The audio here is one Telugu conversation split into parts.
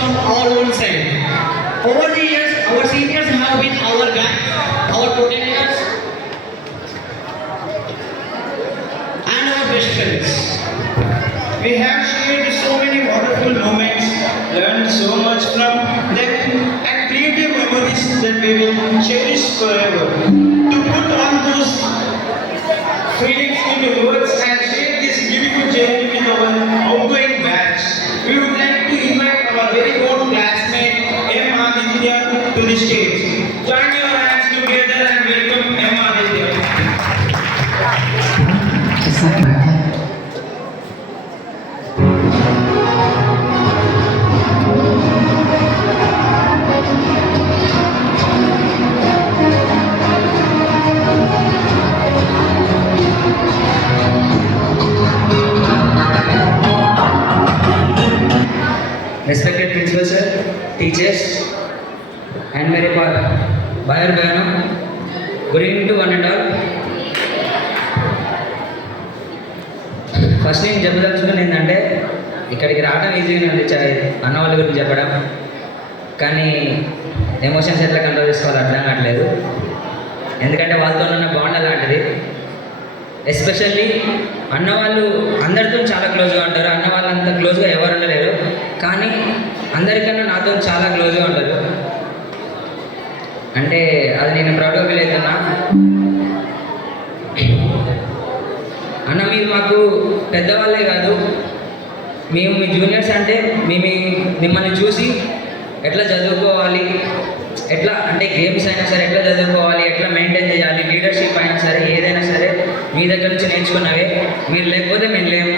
from our own side. Over the years, our seniors have been our guides, our protectors, and our best friends. We have shared so many wonderful moments, learned so much from them, and created memories that we will cherish forever. To put all those feelings into words and share this beautiful journey with our outgoing batch, we would like to invite our very own classmate M. Aditya to the stage. Join your hands together and welcome M. Aditya. Respected principal sir, teachers, and मेरे भाई और बहनों, good evening to one and all. First నేను చెప్పదలుచుకుని ఏంటంటే ఇక్కడికి రావడం ఈజీగానే ఉంది అన్న వాళ్ళ గురించి చెప్పడం, కానీ ఎమోషన్స్ ఎట్లా కంట్రోల్ చేసుకోవాలో అర్థం కావట్లేదు. ఎందుకంటే వాళ్ళతో ఉన్న బాండ్ అలాంటిది. ఎస్పెషల్లీ అన్నవాళ్ళు అందరితో చాలా క్లోజ్గా ఉంటారు. అన్న వాళ్ళు అంత క్లోజ్గా ఎవరు ఉండలేరు, కానీ అందరికన్నా నాతో చాలా క్లోజ్గా ఉంటారు. అంటే అది నేను ప్రౌడ్గా ఫీల్ అవుతున్నా. అన్న మీరు మాకు పెద్దవాళ్ళే కాదు, మేము మీ జూనియర్స్. అంటే మిమ్మల్ని చూసి ఎట్లా చదువుకోవాలి, ఎట్లా అంటే గేమ్స్ అయినా సరే ఎట్లా చదువుకోవాలి, ఎట్లా మెయింటైన్ చేయాలి, లీడర్షిప్ అయినా సరే ఏదైనా సరే మీ దగ్గర నుంచి నేర్చుకున్నవే. మీరు లేకపోతే మేము లేము.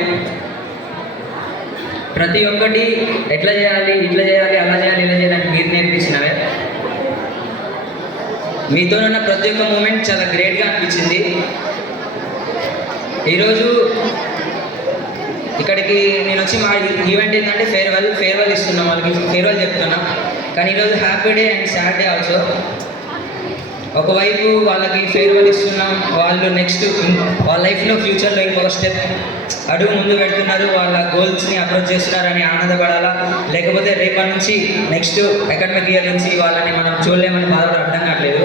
ప్రతి ఒక్కటి ఎట్లా చేయాలి, ఇట్లా చేయాలి, అలా చేయాలి, ఇలా చేయాలని మీరు నేర్పించినవే. మీతో ఉన్న ప్రతి ఒక్క మూమెంట్ చాలా గ్రేట్గా అనిపించింది. ఈరోజు ఇక్కడికి నేను వచ్చి మా ఈవెంట్ ఏంటంటే ఫేర్వెల్ ఇస్తున్నాం, వాళ్ళకి ఫేర్వెల్ చెప్తున్నా. కానీ ఈరోజు happy day and sad day also. ఒకవైపు వాళ్ళకి ఫేర్వెల్ ఇస్తున్నాం, వాళ్ళు నెక్స్ట్ వాళ్ళ లైఫ్లో ఫ్యూచర్లో ఇంకొక స్టెప్ అడుగు ముందు పెడుతున్నారు, వాళ్ళ గోల్స్ని అప్రోచ్ చేస్తున్నారని ఆనందపడాలా, లేకపోతే రేపటి నుంచి నెక్స్ట్ అకాడమిక్ ఇయర్ నుంచి వాళ్ళని మనం చూడలేమని బాధపడ అర్థం కావట్లేదు.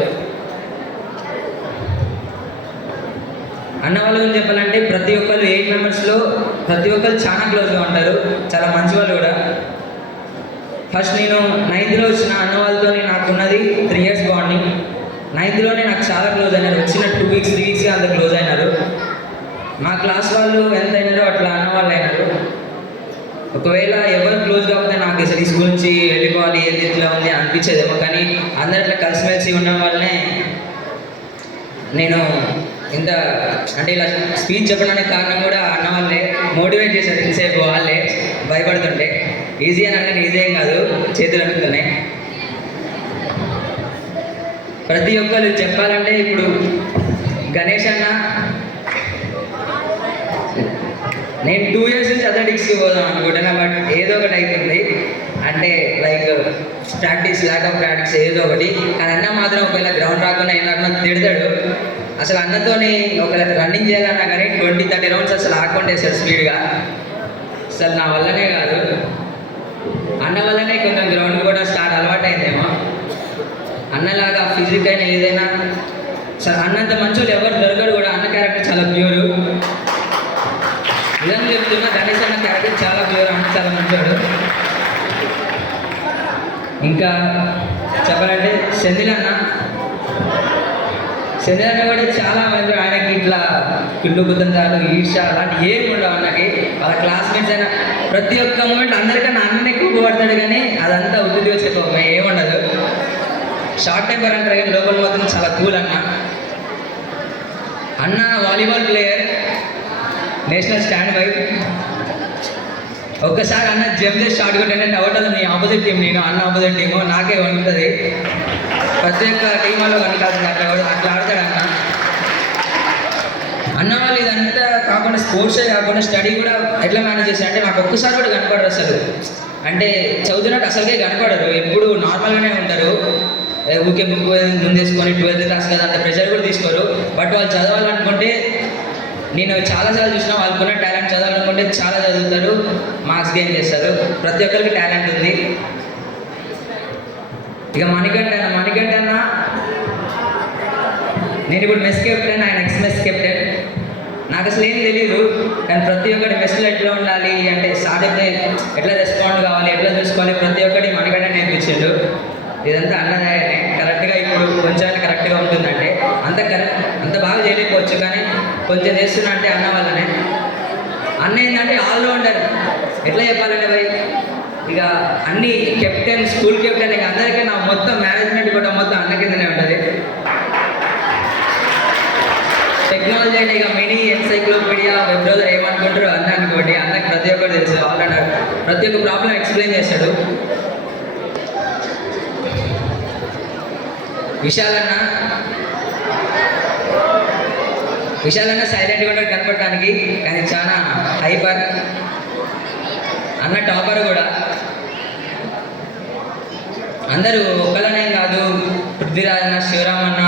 అన్న వాళ్ళ గురించి చెప్పాలంటే ప్రతి ఒక్కరు 8 మెంబర్స్లో ప్రతి ఒక్కరు చాలా క్లోజ్గా ఉంటారు, చాలా మంచి వాళ్ళు కూడా. ఫస్ట్ నేను 9th వచ్చిన అన్న వాళ్ళతో నాకున్నది 3 years బాండింగ్. 9th నాకు చాలా క్లోజ్ అయినారు. వచ్చిన 2 weeks 3 weeks అంత క్లోజ్ అయినారు. మా క్లాస్ వాళ్ళు ఎంత అయినారో అట్లా అన్న వాళ్ళు అయినారు. ఒకవేళ ఎవరు క్లోజ్ కాకపోతే నాకు అసలు ఈ స్కూల్ నుంచి వెళ్ళిపోవాలి, ఏది ఇట్లా ఉంది అనిపించేదేమో. కానీ అందరు అట్లా కలిసిమెలిసి ఉన్న వాళ్ళనే నేను ఇంత అంటే ఇలా స్పీచ్ చెప్పడానికి కారణం కూడా అన్న వాళ్ళే మోటివేట్ చేశారు. ఇంతసేపు వాళ్ళే భయపడుతుంటే ఈజీ అని అంటే ఈజీ ఏం కాదు, చేతులు అనుకుతున్నాయి. ప్రతి ఒక్కరు చెప్పాలంటే ఇప్పుడు గణేష్ అన్న నేను 2 years నుంచి అథ్లెటిక్స్కి పోదాం అనుకుంటున్నా, బట్ ఏదో ఒకటి అవుతుంది. అంటే like practice, lack of practice ఏదో ఒకటి. కానీ అన్న మాత్రం ఒకవేళ గ్రౌండ్ రాకుండా ఏం రాకుండా తిడతాడు. అసలు అన్నతోని ఒకవేళ రన్నింగ్ చేయాలన్నా కానీ 20-30 rounds అసలు ఆకుండా వేస్తాడు స్పీడ్గా. అసలు నా వల్లనే కాదు, అన్న వల్లనే కొంచెం గ్రౌండ్ కూడా స్టార్ట్ అలవాటు అయిందేమో. అన్నలాగా ఫిజిక్ అయినా ఏదైనా సార్ అన్నంత మంచోళ్ళు ఎవరు దొరకడు కూడా. అన్న క్యారెక్టర్ చాలా ప్యూరు. నిజంగా చెప్తున్నా, గణేష్ అన్న క్యారెక్టర్ చాలా ప్యూర్. అన్న చాలా మంచోడు. ఇంకా చెప్పాలంటే సెంధిల్ అన్న కూడా చాలా మంది. ఆయనకి ఇట్లా కుళ్ళు కుతంత్రాలు, ఈర్ష అలాంటి ఏమి ఉండవు అన్నకి. వాళ్ళ క్లాస్మేట్స్ అయినా ప్రతి ఒక్క మూమెంట్ అందరికన్నా అన్న ఎక్కువ పడతాడు, కానీ అదంతా ఉద్యోగ చెప్ప ఏముండదు. షార్ట్ టైంపర్ అంటారు కానీ లోపల మాత్రం చాలా కూల్ అన్న. అన్న volleyball player, national stand by. ఒక్కసారి అన్న జంప్ చేసి షార్ట్ కొట్టానంటే అవుట్ అవుతుంది. నీ ఆపోజిట్ టీం, నేను అన్న ఆపోజిట్ టీము నాకే ఉంటుంది. ప్రతి ఒక్క టీం వాళ్ళు కనుకాల్సింది అట్లా ఆడతాడు అన్న. అన్న వాళ్ళు ఇదంతా కాకుండా స్పోర్ట్సే కాకుండా స్టడీ కూడా ఎట్లా మేనేజ్ చేశారంటే నాకు ఒక్కసారి కూడా కనపడరు అసలు. అంటే చదువుతున్నట్టు అసలుకే కనపడరు, ఎప్పుడు నార్మల్గానే ఉంటారు. ఊకే బుక్ ముందేసుకొని 12th క్లాస్ కదా అంత ప్రెషర్ కూడా తీసుకోరు. బట్ వాళ్ళు చదవాలనుకుంటే నేను చాలాసార్లు చూసినా వాళ్ళకున్న టాలెంట్ చదవాలనుకుంటే చాలా చదువుతారు, మార్క్స్ గెయిన్ చేస్తారు. ప్రతి ఒక్కరికి టాలెంట్ ఉంది. ఇక మణికంఠ అన్న నేను ఇప్పుడు మెస్ కెప్టెన్, ఆయన ఎక్స్ మెస్ కెప్టెన్. నాకు అసలు ఏం తెలియదు, కానీ ప్రతి ఒక్కటి మెస్లో ఎట్లా ఉండాలి అంటే స్టార్ట్ అయితే ఎట్లా రెస్పాండ్ కావాలి, ఎట్లా చూసుకోవాలి, ప్రతి ఒక్కటి మణికంఠ నేర్పించాడు. ఇదంతా అన్నదే కరెక్ట్గా ఇప్పుడు కొంచెం కరెక్ట్గా ఉంటుందంటే అంత బాగా చేయలేకపోవచ్చు, కానీ కొంచెం చేస్తున్నా అంటే అన్న వల్లనే. అన్న ఏంటంటే ఆల్రౌండర్. ఎట్లా చెప్పాలంటే భయ్, ఇక అన్ని కెప్టెన్, స్కూల్ కెప్టెన్, ఇక అందరికీ నా మొత్తం మేనేజ్మెంట్ కూడా మొత్తం అన్న కిందనే ఉంటుంది. టెక్నాలజీ అంటే ఇక మినీ ఎన్సైక్లోపీడియా, వెబ్ బ్రౌజర్ ఏమనుకుంటారో అన్న అనుకోండి. అన్నకు ప్రతి ఒక్కరు తెలుసు, ఆల్రౌండర్. ప్రతి ఒక్క ప్రాబ్లం ఎక్స్ప్లెయిన్ చేస్తాడు. విశాలన్న సైలెంట్గా ఉంటాడు కనపడటానికి, కానీ చాలా హైపర్. అన్న టాపర్ కూడా. అందరూ ఒక్కలనేం కాదు, పృథ్వీరాజ్ అన్న, శివరామ్ అన్న,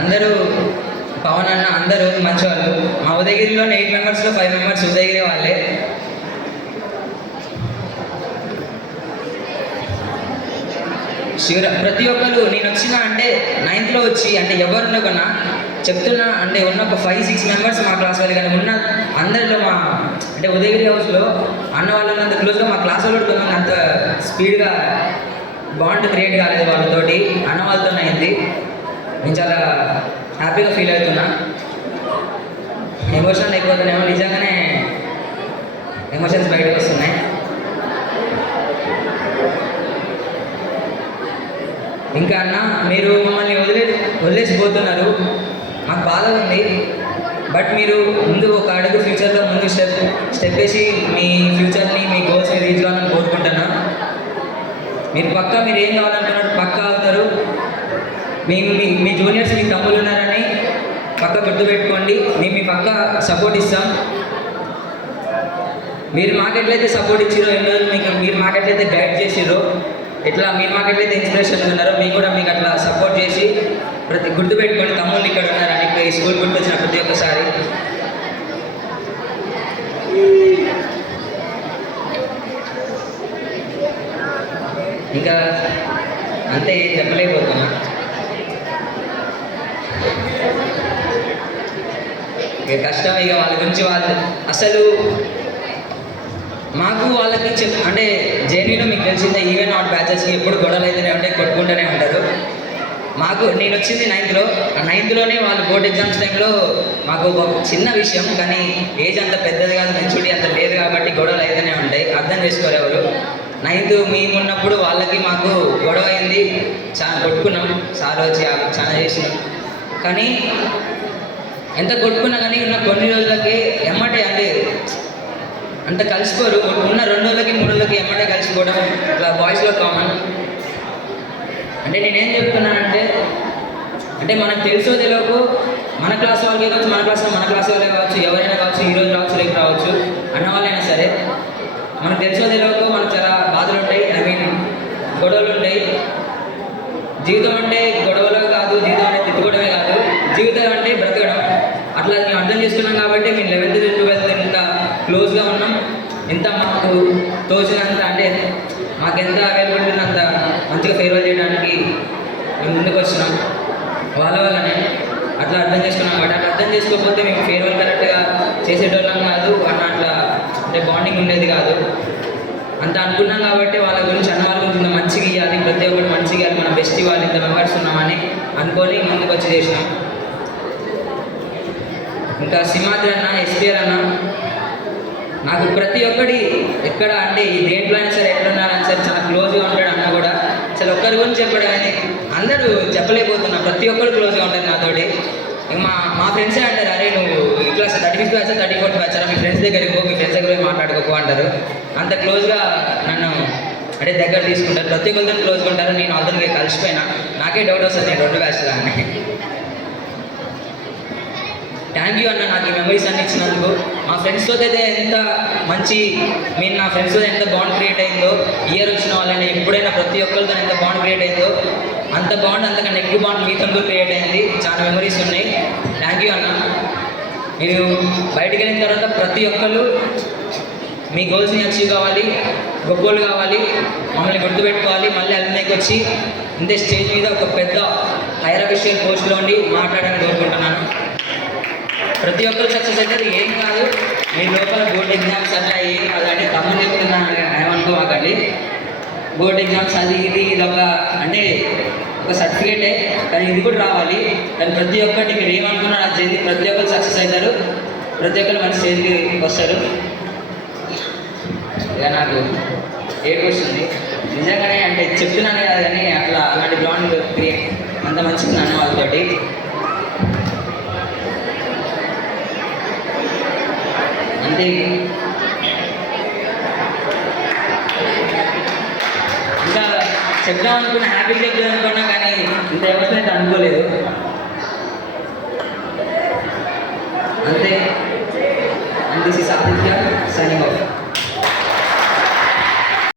అందరూ, పవన్ అన్న, అందరూ మంచివాళ్ళు. మా ఉదయగిరిలో 8 మెంబర్స్లో 5 మెంబర్స్ ఉదయగిరి వాళ్ళే. ప్రతి ఒక్కరు నేను వచ్చిన అంటే 9th వచ్చి అంటే ఎవరు ఉండకున్నా చెప్తున్నా, అంటే ఉన్న ఒక 5-6 మెంబర్స్ మా క్లాస్ వాళ్ళు, కానీ ఉన్న అందరిలో మా అంటే ఉదయగిరి హౌస్లో అన్న వాళ్ళు ఉన్నంత క్లోజ్గా మా క్లాస్ వాళ్ళు అంత స్పీడ్గా బాండ్ క్రియేట్ కాలేదు వాళ్ళతోటి, అన్న వాళ్ళతో అయింది. నేను చాలా హ్యాపీగా ఫీల్ అవుతున్నా. ఎమోషనల్ అయిపోతున్నామో, నిజంగానే ఎమోషన్స్ బయటకు వస్తున్నాయి. ఇంకా అన్న, మీరు మమ్మల్ని వదిలేసిపోతున్నారు, మాకు బాధ ఉంది. బట్ మీరు ముందు ఒక అడుగు ఫ్యూచర్లో ముందు స్టెప్ వేసి మీ ఫ్యూచర్ని, మీ గోల్స్ని రీచ్ కావాలని కోరుకుంటున్నా. మీరు మీరు ఏం కావాలనుకున్నారు పక్కా అవుతారు. మీ జూనియర్స్, మీ తమ్ముళ్ళు ఉన్నారని పక్క గుర్తుపెట్టుకోండి. మేము మీ పక్క సపోర్ట్ ఇస్తాం. మీరు మాకెట్లయితే సపోర్ట్ ఇచ్చిరో, ఎన్ని రోజులు మీరు మాకెట్లయితే గైడ్ చేసిరో, ఎట్లా మీరు మాకెట్లయితే ఇన్స్పిరేషన్ ఉన్నారో, మీకు కూడా మీకు అట్లా సపోర్ట్ చేసి గుర్తుపెట్టుకోండి తమ్ముళ్ళు ఇక్కడ ఉన్నారని. ఈ స్కూల్ గుర్తొచ్చిన ప్రతి ఒక్కసారి. ఇంకా అంతే, చెప్పలేకపోతున్నా. ఇక కష్టం. ఇక వాళ్ళ గురించి అసలు మాకు వాళ్ళకి అంటే జేఎన్యూలో మీకు తెలిసిందే, ఈవెన్ నాట్ బ్యాచెస్కి ఎప్పుడు గొడవలు అయితేనే ఉంటాయి, కొట్టుకుంటూనే ఉంటారు. నేను వచ్చింది 9th వాళ్ళు బోర్డ్ ఎగ్జామ్స్ టైంలో మాకు ఒక చిన్న విషయం, కానీ ఏజ్ అంత పెద్దది కాదు, మెచ్యూరిటీ అంత లేదు కాబట్టి గొడవలు అయితేనే ఉంటాయి. అర్థం చేసుకోరు ఎవరు. 9th మేము ఉన్నప్పుడు వాళ్ళకి మాకు గొడవ అయింది, చాలా కొట్టుకున్నాం. సార్ వచ్చి చాలా చేసినాం. కానీ ఎంత కొట్టుకున్నా కానీ ఉన్న కొన్ని రోజులకి ఎమ్మటే అంటే అంత కలిసిపోరు. ఉన్న 2 రోజులకి 3 రోజులకి ఎమ్మటే కలిసిపోవడం ఇట్లా బాయ్స్లో కామన్. అంటే నేనేం చెప్తున్నానంటే, అంటే మనకు తెలుసో తెలియకు మన క్లాస్ వాళ్ళకే కావచ్చు, మన క్లాస్ వాళ్ళే కావచ్చు, ఎవరైనా కావచ్చు, ఈరోజు రావచ్చు, రేపు రావచ్చు, అన్న వాళ్ళైనా సరే, మనకు తెలుసో తెలియకు మనకు చాలా బాధలు ఉంటాయి. గొడవలు ఉంటాయి. జీవితం అంటే గొడవలు కాదు, జీవితం అంటే తిట్టుకోవడమే కాదు, జీవితం అంటే బ్రతకడం. అట్లా మేము అర్థం చేసుకున్నాం కాబట్టి మేము 11th 12th ఇంత క్లోజ్గా ఉన్నాం. ఎంత మాకు తోచినంత అంటే మాకెంత అవైలబిలిటీ అంత మంచిగా ఫేర్వెల్ చేయడానికి మేము ముందుకు వచ్చినాం. వాళ్ళ వల్లనే అట్లా అర్థం చేసుకున్నాం కాబట్టి, అట్లా అర్థం చేసుకోకపోతే మేము ఫేర్వెల్ కరెక్ట్గా చేసేటోళ్ళం కాదు. అట్లా అంటే బాండింగ్ ఉండేది కాదు. అంత అనుకున్నాం కాబట్టి వాళ్ళ గురించి అన్న వాళ్ళ గురించి మంచిగా ఇవ్వాలి, ప్రతి ఒక్కటి మంచిగా ఇవ్వాలి, మన బెస్ట్ ఇవ్వాలి, ఇంత మెంబర్స్ ఉన్నామని అనుకొని ముందుకు వచ్చి చేసినాం. ఇంకా సింహాద్రి అన్న, ఎస్పీఆర్ అన్న, నాకు ప్రతి ఒక్కటి ఎక్కడ అంటే ఈ దేంట్లో అయినా సరే, ఎట్లున్నారని సరే చాలా క్లోజ్గా ఉంటాడు అన్న కూడా. అసలు ఒక్కరి గురించి చెప్పడం అని అందరూ చెప్పలేకపోతున్నా, ప్రతి ఒక్కరు క్లోజ్గా ఉంటారు నాతోటి. మా ఫ్రెండ్సే అంటారు, అరే నువ్వు ఈ class 35th batch 34th batch మీ ఫ్రెండ్స్ దగ్గరికి పో, మీ ఫ్రెండ్స్ దగ్గర మాట్లాడుకోపో అంటారు. అంత క్లోజ్గా నన్ను అంటే దగ్గర తీసుకుంటారు. ప్రతి ఒక్కరితో క్లోజ్గా ఉంటారు. నేను వాళ్ళతో కలిసిపోయినా నాకే డౌట్ వస్తుంది, నేను 2 బ్యాచ్లు అని. థ్యాంక్ యూ అన్న, నాకు ఈ మెమరీస్ అన్ని ఇచ్చినందుకు. మా ఫ్రెండ్స్తో అయితే ఎంత మంచి నా ఫ్రెండ్స్తో ఎంత బాండ్ క్రియేట్ అయిందో, ఇయర్ వచ్చిన వాళ్ళని ఎప్పుడైనా ప్రతి ఒక్కరితో ఎంత బాండ్ క్రియేట్ అయిందో, అంత బాండ్ అంతకన్నా ఎక్కువ బాండ్ మీతో క్రియేట్ అయింది. చాలా మెమరీస్ ఉన్నాయి. థ్యాంక్ యూ అన్న. మీరు బయటికి వెళ్ళిన తర్వాత ప్రతి ఒక్కరు మీ గోల్స్ని అచీవ్ కావాలి, గొప్పలు కావాలి, మమ్మల్ని గుర్తుపెట్టుకోవాలి, మళ్ళీ అల్లున్నాయి వచ్చి ఇంతే స్టేజ్ మీద ఒక పెద్ద హైయర్ అఫీషియల్ పోస్ట్లో ఉండి మాట్లాడాలని కోరుకుంటున్నాను. ప్రతి ఒక్కరు సక్సెస్ అవుతారు, ఏం కాదు. మీ లోపల బోర్డ్ ఎగ్జామ్స్ అట్లా ఏం కాదు అంటే తమ్ముడు చెప్తున్నాను ఏమనుకోమాకండి. బోర్డ్ ఎగ్జామ్స్ అది ఇది ఒక అంటే ఒక సర్టిఫికేటే, కానీ ఇది కూడా రావాలి. కానీ ప్రతి ఒక్కటి మీరు ఏమనుకున్నారు అది చేసి ప్రతి ఒక్కరు సక్సెస్ అవుతారు, ప్రతి ఒక్కరు మన స్టేజ్కి వస్తారు. ఇక నాకు ఏడుపు వస్తుంది నిజంగానే, అంటే చెప్తున్నాను కదా, కానీ అట్లా అలాంటి గ్రౌండ్ క్రియేట్ అంత మంచిగా అన్న వాళ్ళతోటి. అంతే. ఇంకా చెప్దాం అనుకున్నా, హ్యాపీ చెప్దాం అనుకున్నా, కానీ ఇంత ఎమోషన్ అయితే అనుకోలేదు. అంతే. And this is Aditya signing off.